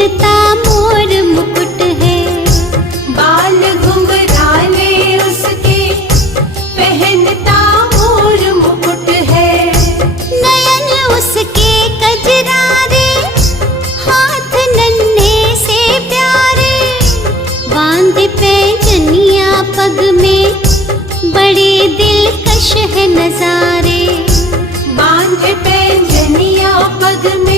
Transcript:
पहनता मोर मुकुट है। बाल घुंघराले उसके पहनता मोर मुकुट है। नयन उसके कजरारे, हाथ नन्हे से प्यारे, बांध पैंजनिया पग में, बड़े दिलकश है नजारे। बांध पैंजनिया पग में